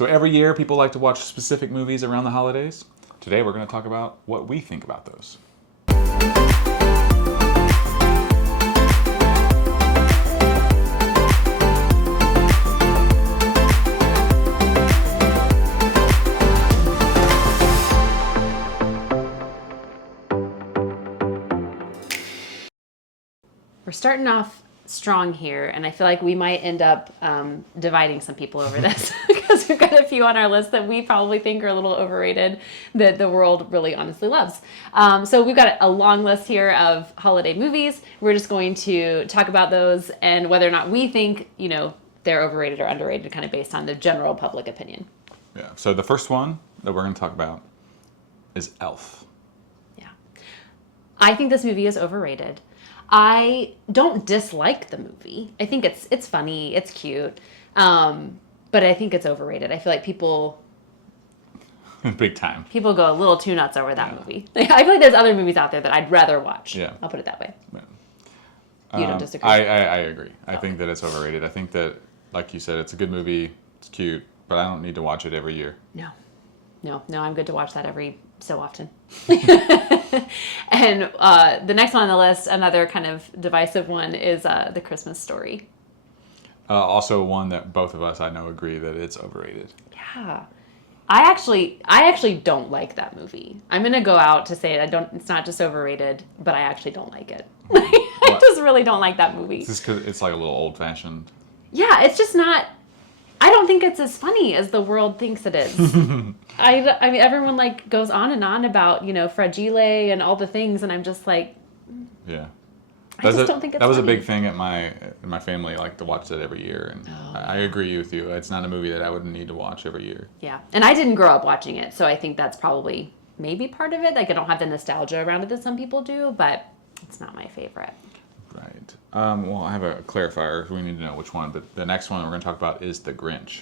So every year, people like to watch specific movies around the holidays. Today, we're going to talk about what we think about those. We're starting off strong here, and I feel like we might end up dividing some people over this because we've got a few on our list that we probably think are a little overrated that the world really honestly loves. So we've got a long list here of holiday movies. We're just going to talk about those and whether or not we think, they're overrated or underrated, kind of based on the general public opinion. Yeah. So the first one that we're going to talk about is Elf. Yeah. I think this movie is overrated. I don't dislike the movie. I think it's funny, it's cute, but I think it's overrated. I feel like people big time. People go a little too nuts over that movie. I feel like there's other movies out there that I'd rather watch. Yeah. I'll put it that way. Yeah. You don't disagree? I agree. I think that it's overrated. I think that, like you said, it's a good movie. It's cute, but I don't need to watch it every year. No, I'm good to watch that every so often. And the next one on the list, another kind of divisive one, is The Christmas Story. Also one that both of us, I know, agree that it's overrated. Yeah. I actually don't like that movie. I'm going to go out to say it's not just overrated, but I actually don't like it. I just really don't like that movie. It's just because it's like a little old-fashioned. Yeah, it's just not... I don't think it's as funny as the world thinks it is. I mean, everyone goes on and on about, Fragile and all the things, and I'm just like... Yeah. I just don't think it's That was funny. a big thing at my family, to watch that every year, and I agree with you. It's not a movie that I would need to watch every year. Yeah, and I didn't grow up watching it, so I think that's probably maybe part of it. I don't have the nostalgia around it that some people do, but it's not my favorite. Right. Well, I have a clarifier. We need to know which one, but the next one we're going to talk about is The Grinch.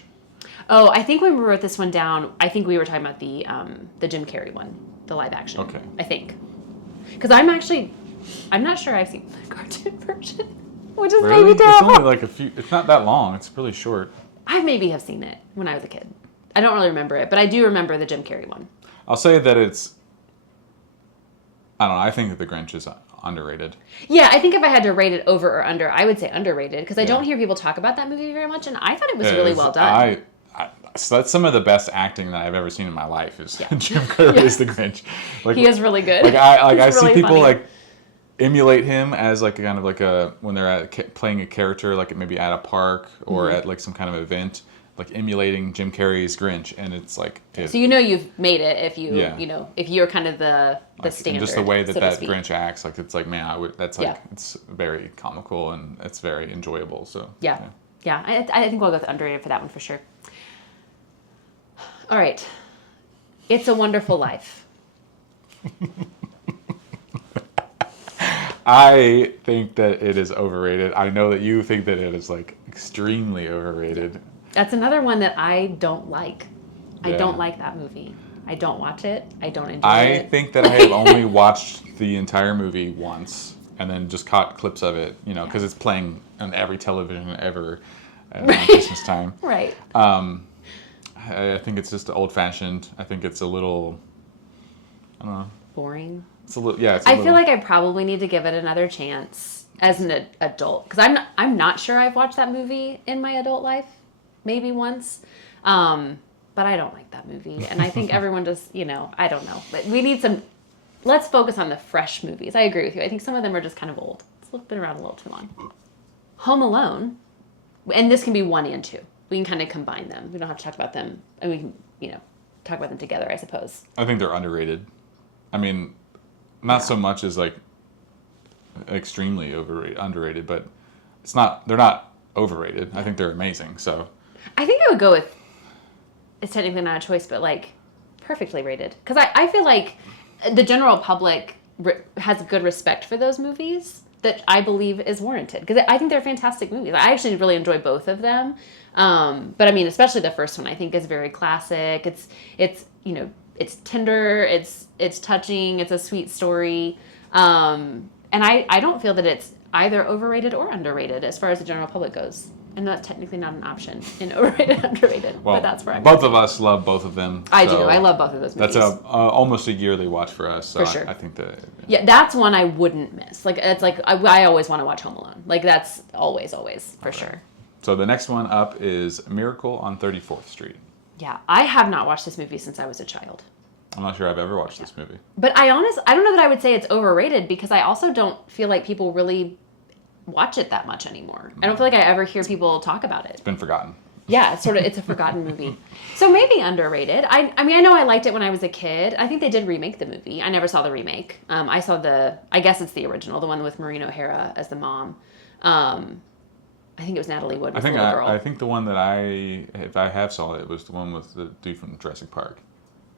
Oh, I think when we wrote this one down, I think we were talking about the Jim Carrey one, the live action. Okay. I think. Because I'm not sure I've seen the cartoon version, which is Really? maybe terrible. It's only it's not that long. It's really short. I maybe have seen it when I was a kid. I don't really remember it, but I do remember the Jim Carrey one. I'll say that I don't know, I think that The Grinch is underrated. Yeah, I think if I had to rate it over or under, I would say underrated, because I don't hear people talk about that movie very much, and I thought it was really well done. So that's some of the best acting that I've ever seen in my life is Jim Carrey's The Grinch. He is really good. I see really people funny. emulate him as when they're playing a character maybe at a park or at some kind of event, emulating Jim Carrey's Grinch, and it's so you've made it if if you're kind of the standard. Just the way that so that Grinch acts, that's Yeah. it's very comical and it's very enjoyable. So yeah. I think we'll go with underrated for that one for sure. All right, It's a Wonderful Life. I think that it is overrated. I know that you think that it is extremely overrated. That's another one that I don't like. Yeah. I don't like that movie. I don't watch it. I don't enjoy it. I think that I have only watched the entire movie once and then just caught clips of it, because it's playing on every television ever around Christmas time. Right. I think it's just old-fashioned. I think it's a little, I don't know. Boring. It's a little, yeah. I feel like I probably need to give it another chance as an adult, because I'm not sure I've watched that movie in my adult life, maybe once, but I don't like that movie, and I think everyone just I don't know, but we need some. Let's focus on the fresh movies. I agree with you. I think some of them are just kind of old. It's been around a little too long. Home Alone, and this can be 1 and 2. We can kind of combine them. We don't have to talk about them, and we can talk about them together, I suppose. I think they're underrated. I mean, not so much as extremely underrated, but they're not overrated. I think they're amazing. So I think I would go with, it's technically not a choice, but perfectly rated. Because I feel like the general public has good respect for those movies that I believe is warranted. Because I think they're fantastic movies. I actually really enjoy both of them. But I mean, especially the first one, I think is very classic. It's tender, it's touching, it's a sweet story. And I don't feel that it's either overrated or underrated as far as the general public goes. I know that's technically not an option in overrated, underrated, Well, but that's where I'm both of us love both of them. I do. so I love both of those movies. That's almost a yearly watch for us. So For sure. I think that. Yeah, that's one I wouldn't miss. Like, it's like, I always want to watch Home Alone. Like, that's always, for sure. So the next one up is Miracle on 34th Street. Yeah, I have not watched this movie since I was a child. I'm not sure I've ever watched this movie. But I don't know that I would say it's overrated because I also don't feel like people really watch it that much anymore. I don't feel like I ever hear people talk about it. It's been forgotten. Yeah, it's a forgotten movie. So maybe underrated. I mean, I know I liked it when I was a kid. I think they did remake the movie. I never saw the remake. I saw I guess it's the original, the one with Maureen O'Hara as the mom. I think it was Natalie Wood was the little girl. I think the one that if I have saw it, was the one with the dude from Jurassic Park.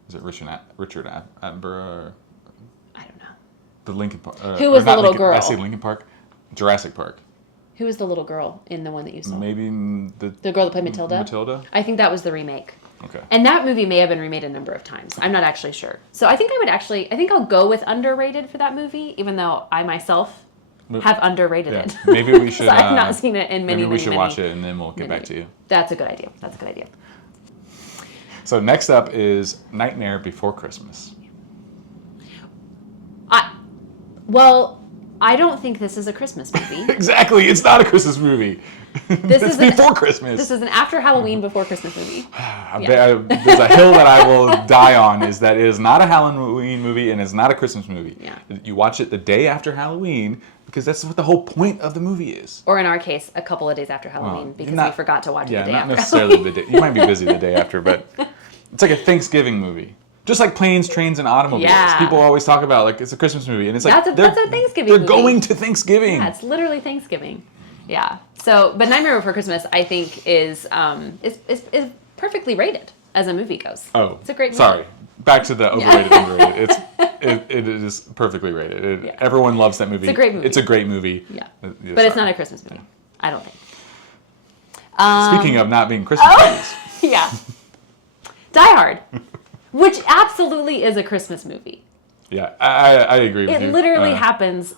Is it Richard Attenborough? Or I don't know. The Lincoln Park. Who was the little girl? I say Lincoln Park. Jurassic Park. Who was the little girl in the one that you saw? Maybe the girl that played Matilda? Matilda? I think that was the remake. Okay. And that movie may have been remade a number of times. I'm not actually sure. So I think I'll go with underrated for that movie, even though I myself have underrated it. Maybe we should. I've not seen it in many, maybe we should watch it and then we'll get back to you. That's a good idea. So next up is Nightmare Before Christmas. I don't think this is a Christmas movie. Exactly, it's not a Christmas movie. It's before Christmas. This is an after Halloween, before Christmas movie. There's a hill that I will die on, is that it is not a Halloween movie and it's not a Christmas movie. Yeah. You watch it the day after Halloween because that's what the whole point of the movie is. Or in our case, a couple of days after Halloween because we forgot to watch it the day not after. necessarily the day. You might be busy the day after, but it's like a Thanksgiving movie. Just like Planes, Trains, and Automobiles. Yeah. People always talk about like it's a Christmas movie, and it's like that's a Thanksgiving They're movie. going to Thanksgiving. Yeah, it's literally Thanksgiving. Yeah. So, but Nightmare Before Christmas, I think, is perfectly rated as a movie goes. Oh, it's a great movie. Sorry, back to the overrated, underrated. It is perfectly rated. Everyone loves that movie. It's a great movie. It's a great movie. Yeah, but it's not a Christmas movie. I don't think. Speaking of not being Christmas movies. Yeah. Die Hard, which absolutely is a Christmas movie. Yeah, I agree with you. It literally happens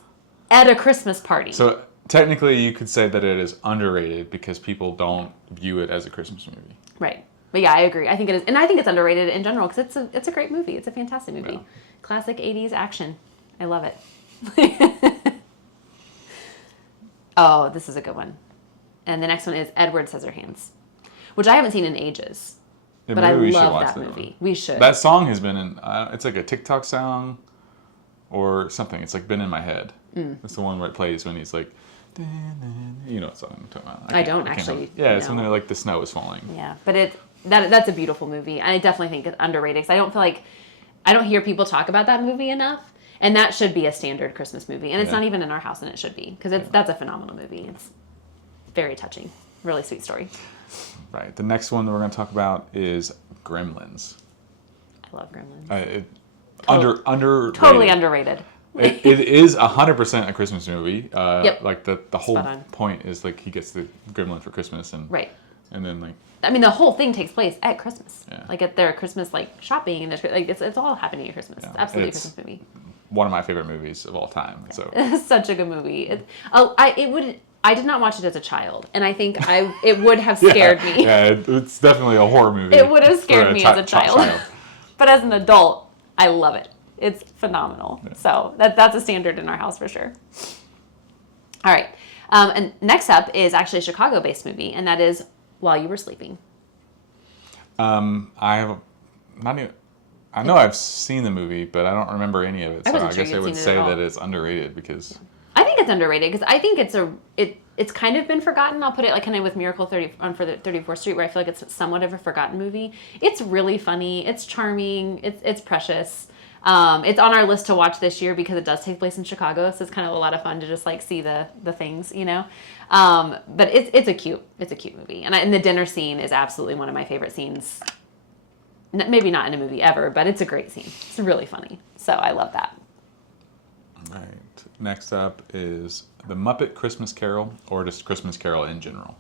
at a Christmas party. So technically, you could say that it is underrated because people don't view it as a Christmas movie. Right. But yeah, I agree. I think it is, and I think it's underrated in general because it's a great movie. It's a fantastic movie. Yeah. Classic '80s action. I love it. Oh, this is a good one. And the next one is Edward Scissorhands, which I haven't seen in ages. Yeah, but I we should love watch that movie. One. We should. That song has been in. It's like a TikTok song, or something. It's like been in my head. It's the one where it plays when he's like, you know what song I'm talking about. I don't actually. Yeah, it's when they're like the snow is falling. Yeah, but that's a beautiful movie. I definitely think it's underrated because I don't feel like I don't hear people talk about that movie enough, and that should be a standard Christmas movie. And it's not even in our house, and it should be because that's a phenomenal movie. It's very touching, really sweet story. Right. The next one that we're going to talk about is Gremlins. I love Gremlins. Underrated. Totally underrated. It is 100% a Christmas movie. Yep. Like the whole point is like he gets the gremlin for Christmas and right. And then like I mean the whole thing takes place at Christmas. Yeah. Like at their Christmas like shopping and like it's all happening at Christmas. It's absolutely a Christmas movie. One of my favorite movies of all time. So it's such a good movie. I did not watch it as a child, and I think it would have scared me. Yeah, it's definitely a horror movie. It would have scared me as a child. But as an adult, I love it. It's phenomenal. Yeah. So that's a standard in our house for sure. All right. And next up is actually a Chicago-based movie, and that is While You Were Sleeping. I know I've seen the movie, but I don't remember any of it. So I guess I would say that it's underrated because I think it's underrated because I think it's kind of been forgotten. I'll put it like kind of with Miracle on 34th Street, where I feel like it's somewhat of a forgotten movie. It's really funny. It's charming. It's precious. It's on our list to watch this year because it does take place in Chicago, so it's kind of a lot of fun to just like see the things, you know. But it's a cute movie, and the dinner scene is absolutely one of my favorite scenes. Maybe not in a movie ever, but it's a great scene. It's really funny, so I love that. All right. Next up is The Muppet Christmas Carol, or just Christmas Carol in general.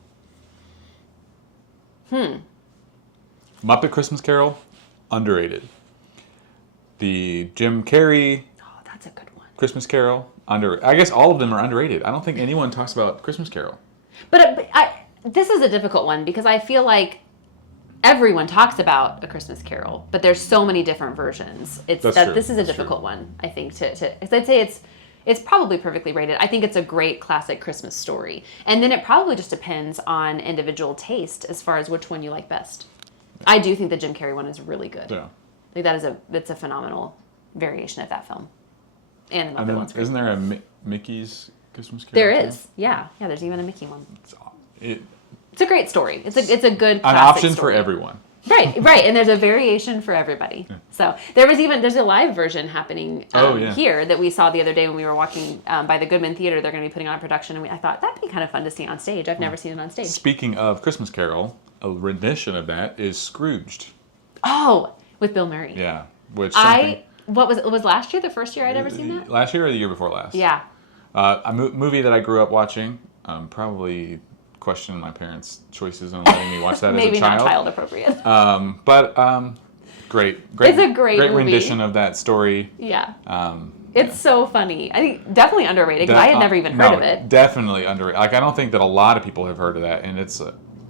Muppet Christmas Carol, underrated. The Jim Carrey. Oh, that's a good one. Christmas Carol, I guess all of them are underrated. I don't think anyone talks about Christmas Carol. But This is a difficult one because I feel like everyone talks about A Christmas Carol, but there's so many different versions. This is a difficult one, I think, to 'cause I'd say it's probably perfectly rated. I think it's a great classic Christmas story. And then it probably just depends on individual taste as far as which one you like best. I do think the Jim Carrey one is really good. Yeah. Like it's a phenomenal variation of that film. And the Muppet one's great. Isn't there a Mickey's Christmas Carol? There too? is. Yeah. Yeah, there's even a Mickey one. It's a great story. It's a good an option story. for everyone. Right, and there's a variation for everybody. Yeah. So there's a live version happening here that we saw the other day when we were walking by the Goodman Theater. They're going to be putting on a production, and I thought that'd be kind of fun to see on stage. I've never seen it on stage. Speaking of Christmas Carol, a rendition of that is Scrooged. Oh, with Bill Murray. Yeah, which was last year the first year I'd ever seen that? Last year or the year before last? Yeah. A movie that I grew up watching. Probably question my parents' choices on letting me watch that as a child. Maybe not child appropriate. But great. It's a great movie. rendition of that story. Yeah. It's so funny. I think definitely underrated because I had never even heard of it. Definitely underrated. Like I don't think that a lot of people have heard of that, and it's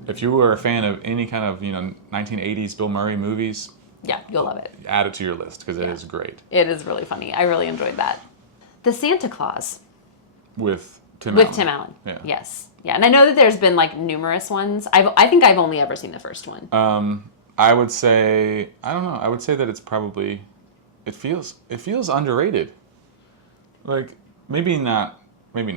if you were a fan of any kind of 1980s Bill Murray movies. Yeah, you'll love it. Add it to your list because it is great. It is really funny. I really enjoyed that. The Santa Claus. With Tim Allen. Yeah. Yes. Yeah, and I know that there's been like numerous ones. I think I've only ever seen the first one. I would say I don't know. I would say that it's probably it feels underrated. Like maybe not. I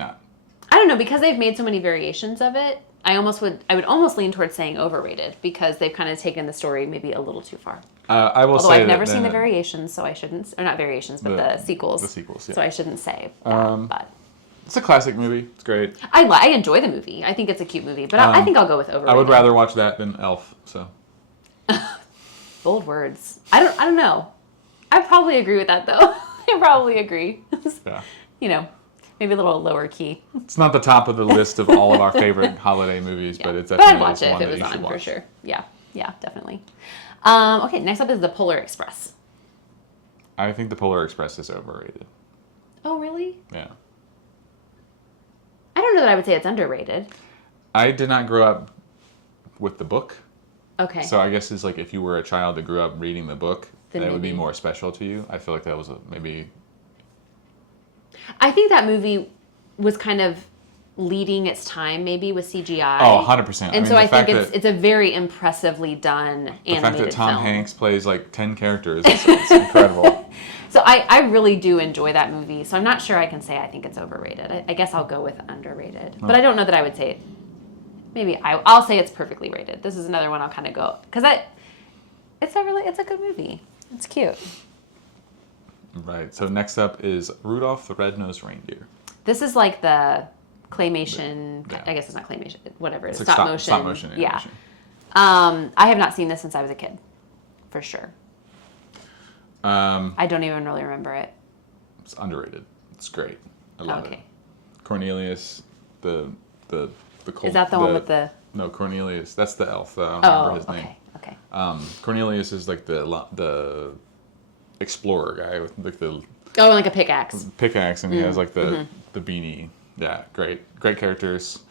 don't know because they've made so many variations of it. I would almost lean towards saying overrated because they've kind of taken the story maybe a little too far. Although I've never seen the variations, so I shouldn't. Or not variations, but the sequels. The sequels. Yeah. So I shouldn't say that. But it's a classic movie. It's great. I enjoy the movie. I think it's a cute movie, but I think I'll go with overrated. I would rather watch that than Elf. So. Bold words. I don't know. I probably agree with that though. I probably agree. Yeah. Maybe a little lower key. It's not the top of the list of all of our favorite holiday movies, but it's definitely. But I'd watch it if it was on for sure. Yeah, definitely. Okay, next up is the Polar Express. I think the Polar Express is overrated. Oh, really? Yeah. I don't know that I would say it's underrated. I did not grow up with the book. Okay. So I guess it's like if you were a child that grew up reading the book, that would be more special to you. I feel like that was maybe. I think that movie was kind of leading its time, maybe with CGI. Oh, 100%. And so I think it's a very impressively done animated film. The fact that Tom Hanks plays like 10 characters, it's incredible. So I really do enjoy that movie. So I'm not sure I can say I think it's overrated. I guess I'll go with underrated. But I don't know that I would say it. Maybe I'll say it's perfectly rated. This is another one I'll kind of go because it's a good movie. It's cute. Right. So next up is Rudolph the Red-Nosed Reindeer. This is like the claymation. I guess it's not claymation. Whatever it is. It's Stop like motion. Stop motion animation. Yeah. I have not seen this since I was a kid, for sure. I don't even really remember it. It's underrated. It's great. I love it. Cornelius, the is that the one with the? No, Cornelius. That's the elf. I don't remember his name. Okay. Cornelius is like the explorer guy with like the. Oh, like a pickaxe. Pickaxe, and he has like the beanie. Yeah, great characters.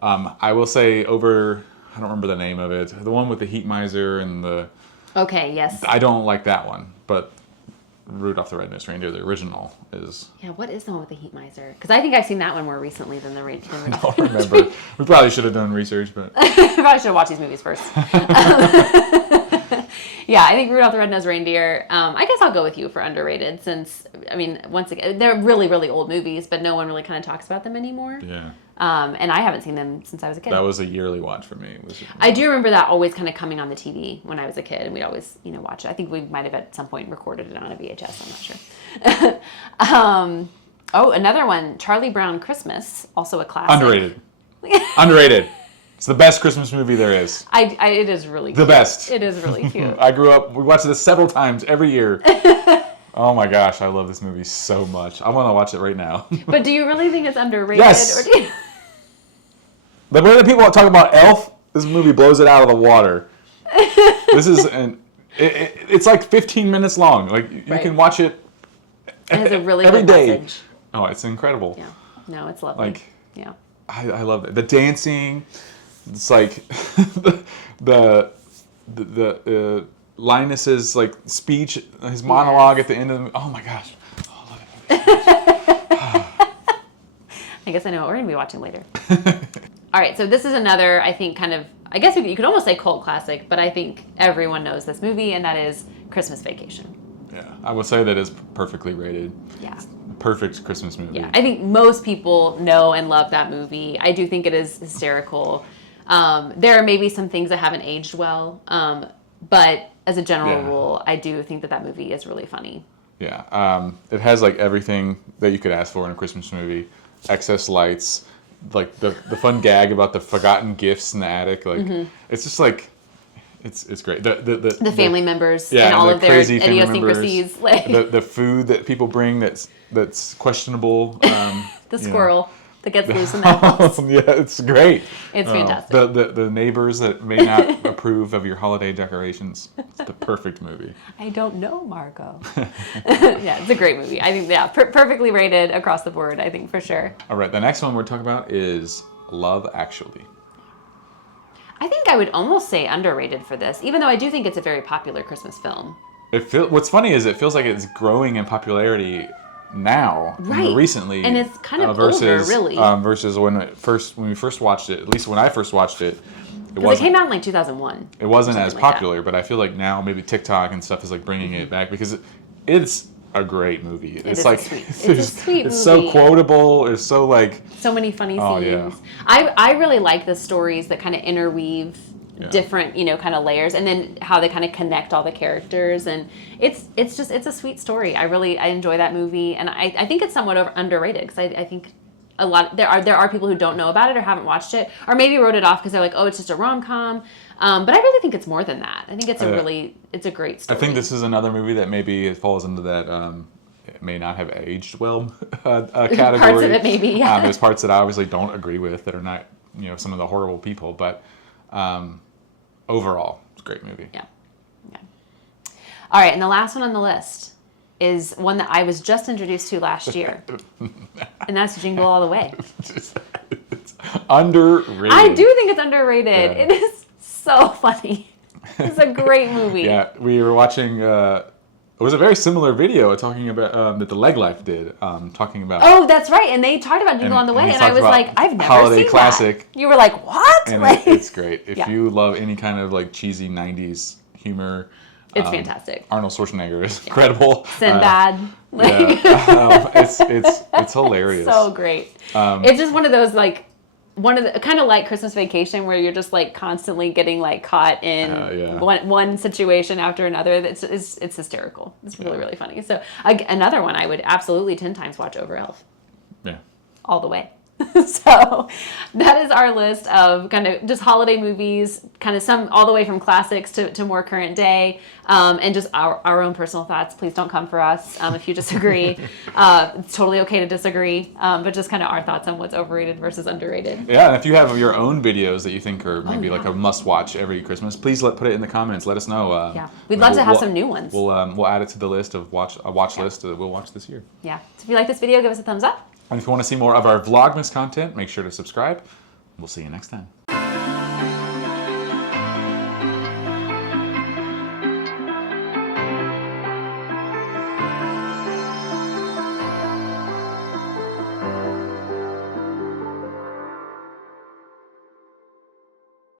I will say I don't remember the name of it. The one with the heat miser and the. Okay. Yes. I don't like that one, but Rudolph the Red-Nosed Reindeer, the original, is. Yeah, what is the one with the heat miser? Because I think I've seen that one more recently than the Reindeer. I don't remember. We probably should have done research, but. We probably should have watched these movies first. Yeah, I think Rudolph the Red-Nosed Reindeer. I guess I'll go with you for underrated since, I mean, once again, they're really, really old movies, but no one really kind of talks about them anymore. Yeah. And I haven't seen them since I was a kid. That was a yearly watch for me. I do remember that always kind of coming on the TV when I was a kid, and we'd always, watch it. I think we might have at some point recorded it on a VHS. I'm not sure. Another one, Charlie Brown Christmas, also a classic. Underrated. Underrated. It's the best Christmas movie there is. It is really cute. The best. It is really cute. I grew up, we watched this several times every year. Oh my gosh, I love this movie so much. I want to watch it right now. But do you really think it's underrated? Yes. Or do you... The way that people talk about Elf, this movie blows it out of the water. This is it's like 15 minutes long. Like you can watch it. It has a really every good day. message. Oh, it's incredible. Yeah. No, it's lovely. Like yeah. I love it. The dancing, It's like the Linus's like speech, his monologue at the end of the. Oh my gosh. Oh, I love it. I guess I know what we're going to be watching later. All right, so this is another, I think, kind of, I guess you could almost say cult classic, but I think everyone knows this movie, and that is Christmas Vacation. Yeah, I would say that is perfectly rated. Yeah. Perfect Christmas movie. Yeah, I think most people know and love that movie. I do think it is hysterical. There are maybe some things that haven't aged well, but as a general rule, I do think that movie is really funny. Yeah, it has like everything that you could ask for in a Christmas movie. Excess lights, like the fun gag about the forgotten gifts in the attic. Like it's just like it's great. The family members and all of their idiosyncrasies. Like the food that people bring that's questionable. The squirrel that gets loose in the house. Yeah, it's great. It's fantastic. The neighbors that may not approve of your holiday decorations. It's the perfect movie. I don't know, Margot. Yeah, it's a great movie. I think, perfectly rated across the board, I think, for sure. All right, the next one we're talking about is Love Actually. I think I would almost say underrated for this, even though I do think it's a very popular Christmas film. What's funny is it feels like it's growing in popularity now, recently, and it's kind of older, really. Versus when we first watched it. At least when I first watched it, it came out in like 2001. It wasn't as popular, but I feel like now maybe TikTok and stuff is like bringing it back because it's a great movie. It's like it's a sweet movie. It's so quotable. It's so like so many funny scenes. Oh, yeah. I really like the stories that kind of interweave different, kind of layers, and then how they kind of connect all the characters, and it's a sweet story. I enjoy that movie, and I think it's somewhat underrated because I think a lot there are people who don't know about it or haven't watched it, or maybe wrote it off because they're like, oh, it's just a rom-com. But I really think it's more than that. I think it's it's a great story. I think this is another movie that maybe it falls into that it may not have aged well category. Parts of it maybe, yeah. There's parts that I obviously don't agree with that are not, some of the horrible people, but overall, it's a great movie. Yeah. All right, and the last one on the list is one that I was just introduced to last year, and that's Jingle All the Way. It's underrated. I do think it's underrated. Yeah. It is so funny. It's a great movie. Yeah, we were watching. It was a very similar video talking about that the Leg Life did, talking about. Oh, that's right, and they talked about Jingle on the Way, and I was like, I've never holiday seen classic. That. You were like, what? And it's great. If you love any kind of like cheesy '90s humor, it's fantastic. Arnold Schwarzenegger is incredible. Sinbad. It's hilarious. So great. It's just one of those like. Kind of like Christmas Vacation, where you're just like constantly getting like caught in one situation after another. It's hysterical. It's really, really funny. So another one I would absolutely 10 times watch over Elf. Yeah. All the way. So that is our list of kind of just holiday movies, kind of some all the way from classics to more current day, and just our own personal thoughts. Please don't come for us if you disagree. It's totally okay to disagree, but just kind of our thoughts on what's overrated versus underrated. Yeah, and if you have your own videos that you think are maybe like a must-watch every Christmas, please put it in the comments. Let us know. We'd love to have some new ones. We'll add it to the list of watch list that we'll watch this year. Yeah. So if you like this video, give us a thumbs up. And if you want to see more of our Vlogmas content, make sure to subscribe. We'll see you next time.